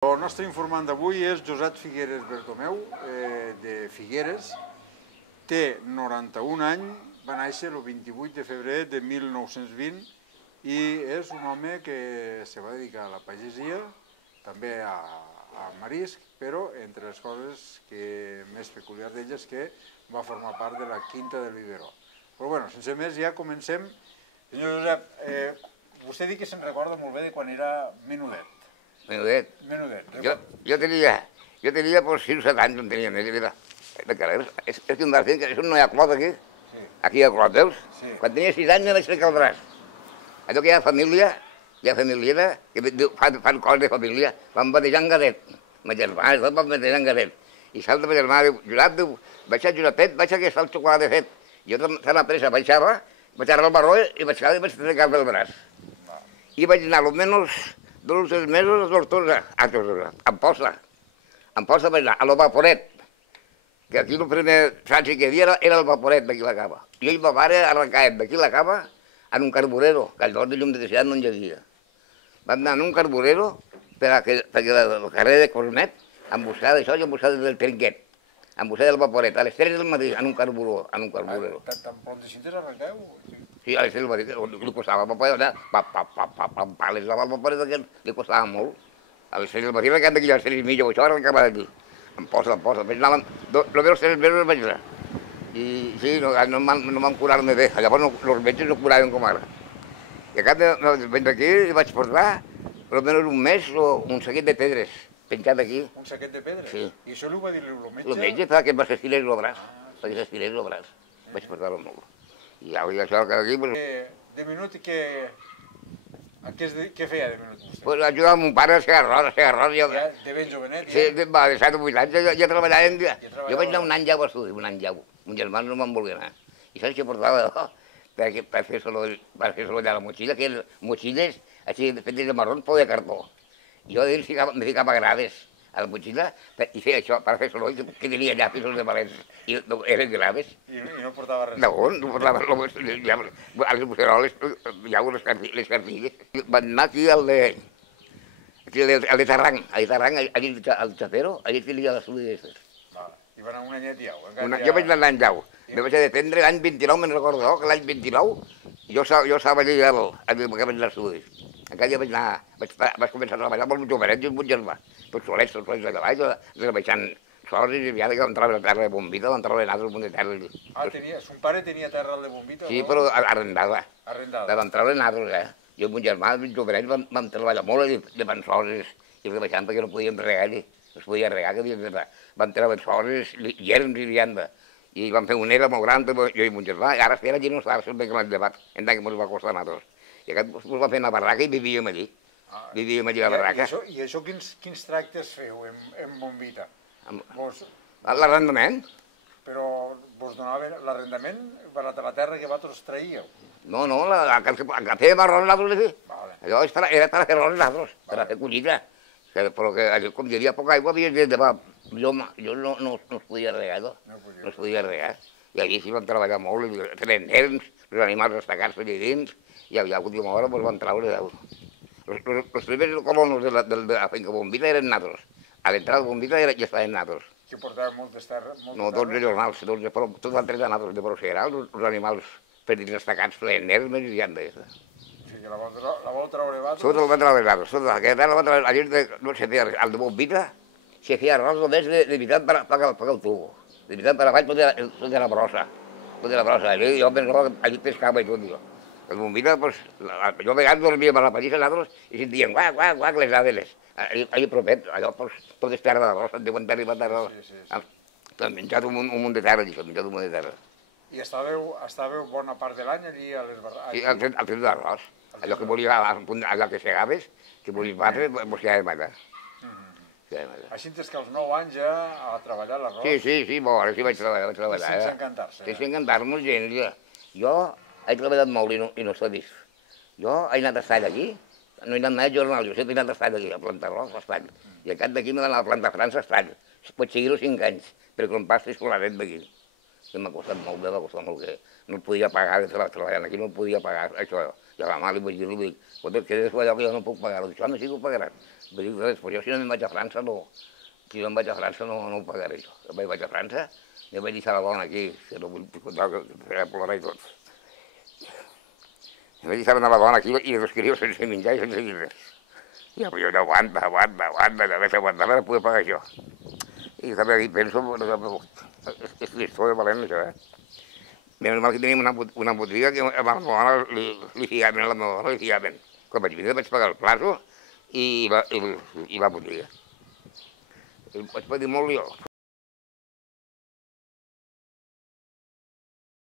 El nostre informant d'avui és Josep Figueres Bertomeu, de Figueres. Té 91 anys, va néixer el 28 de febrer de 1920 i és un home que se va dedicar a la pagesia, també a marisc, però entre les coses més peculiars d'elles que va formar part de la Quinta del Biberó. Però bueno, sense més ja comencem. Senyor Josep, vostè diu que se'n recorda molt bé de quan era menudet. Menudet. Menudet. Yo tenía por 6 o 7 anys, no tenia més, mira. És que un barcent, que això no hi ha clot aquí. Aquí hi ha clot, veus? Quan tenia 6 anys me vaig ficar al braç. Allò que hi ha família, que fan coses de família, van batejar en Gadet. Ma germana, tot van batejar en Gadet. I salta ma germana, diu, Josep, diu, baixa Josepet, baixa que està el xocolata fet. Jo tan a pressa baixava, vaig arreglar el barró i vaig trencar el braç. I vaig anar almenys 2 o 3 mesos a Tortosa, a Amposta vaig anar, a lo Vaporet, que aquí el primer trànsit que hi havia era el Vaporet d'aquí la cava. I ell va pare arrencàvem d'aquí la cava en un carburero, que llavors de llum d'electricitat no hi havia. Vam anar en un carburero perquè el carrer de Cosmet, en buscar d'això i en buscar del Trinquet, en buscar del Vaporet, a les 3 del matí, en un carburero. Tan pront de cintes arrenqueu? Sí, a les 3 del matí, li costava, va poder anar, les de Vaporet li costava molt. A les 6 del matí arrencàvem d'aquí, a les 3 i mitja o això arrencava d'aquí. Em posa. Vaig anar, els 3 mesos vaig anar. I sí, no vam curar-me bé. Llavors els metges no curaven com ara. I a cap de venir d'aquí vaig portar almenys un mes o un saquet de pedres penjat aquí. Un saquet de pedres? Sí. I això ho va dir el metge? El metge perquè em s'estirés el braç. Perquè s'estirés el braç. Vaig portar-ho molt. I això cada aquí... De minut, què feia de minut vostè? Pues ajudava mon pare a segar arròs, De ben jovenet? Sí, de 7 o 8 anys ja treballava. Jo vaig anar un any ja a estudi, un any ja. Un germà no me'n volia anar. I saps què portava? Per fer solo allà la motxilla, que eren motxilles així fetes de marrons, però de cartó. Jo dins me ficava grades a la motxilla i feia això, per fer solo, que tenia llapis de valents. I eren grades. I no portava res? No portava res. A les busseroles, ja les cartilles. Van anar aquí al de Tarrang, al Chapero, allà tenia l'estudi d'aquestes. I va anar un anyet jau? Jo vaig anar l'any jau. Me vaig defendre l'any 29, me'n recordo, que l'any 29 jo estava allà que vaig anar a estudis. Encara ja vaig anar, vaig començar a treballar amb un jovenet i un germà. Tots solets de cavall, baixant sols i viada que entrava a la terra de Bombita, entrava a un munt de terra. Son pare tenia terra de Bombita? Sí, però arrendada. Arrendada? Vam treure nosaltres, Jo i un germà, un jovenet, vam treballar molt de pensols i rebaixant perquè no podíem regar-hi. No es podia regar, que vam treure pensols, llerms i vianda. I vam fer una era molt gran, jo i un germà, i ara era allí no estava sempre que l'hem llevat, en tant que ens va costar a nosaltres. I aquest ens va fer una barraca i vivíem allí. Vivíem allí a la barraca. I això quins tractes feu en Bombita? L'arrendament? Però vos donaven l'arrendament per la terra que vosaltres traíeu? No, el cafè de arròs nosaltres, allò era per fer arròs nosaltres, per fer collita. Però que com hi havia poca aigua, havies de llevar. Jo no es podia regar, no es podia regar. I allí sí vam treballar molt, tenen nens, els animals destacats allà dins, i a l'última hora vam treure. Els primers colonos de la finca Bombita eren nosaltres. A l'entrada de Bombita ja estaven nosaltres. Que portaven moltes terres? No, 12 jornals, però tots van tres de nosaltres, de Brossera, els animals petits destacats, tenen nens, i vianda. O sigui que la vau treure vosaltres? Tot el van treure nosaltres, aquesta terra la van treure, allí no se feia res. Al de Bombita se feia arròs només de veritat per pagar el tubo. De veritat per avall tot de la brossa. Tot de la brossa. Jo pensava que allí pescava i tot, jo. El Bombita, jo a vegades dormia per la pallissa nosaltres i sentien guac, guac, guac, les àdeles. Allí propet, allò tot és terra de brossa, en diuen terra i terra. Hem menjat un munt de terra allí, hem menjat un munt de terra. I estàveu bona part de l'any allí a les barraques? Sí, al temps d'arròs. Allò que volia, allò que segaves, que volies batre, mos quedàvem allà. Així és que als 9 anys ja a treballar l'arròs? Sí, ara sí vaig treballar. Sense encantar-se? Sense encantar-nos gens, ja. Jo he treballat molt i no s'ha vist. Jo he anat a estar aquí, no he anat mai a jornal, jo sempre he anat a estar aquí, a plantar arròs, a estall. I al cap d'aquí m'he d'anar a plantar França, a estall. Pot seguir-ho 5 anys, perquè em passi escolaret d'aquí. Que m'ha costat molt bé, que no podia pagar, treballant aquí no podia pagar això. I a la mà li vaig dir, escolta, que és allò que jo no puc pagar, això no sí que ho pagaràs. Vaig dir, després jo si no me'n vaig a França no, si no em vaig a França no ho pagaré jo. Vaig a França i vaig deixar la dona aquí, que no vull contar que feia plorar i tot. I vaig deixar la dona aquí i els crios sense menjar i sense dir res. I jo aguanta, de més aguantar per poder pagar això. I també aquí penso, és l'història de valent això, Menys mal que tenim una botiga que a la meva dona li fiaven, a la meva dona li fiaven. Quan vaig venir vaig pagar el plaço i la botiga. Vaig patir molt jo.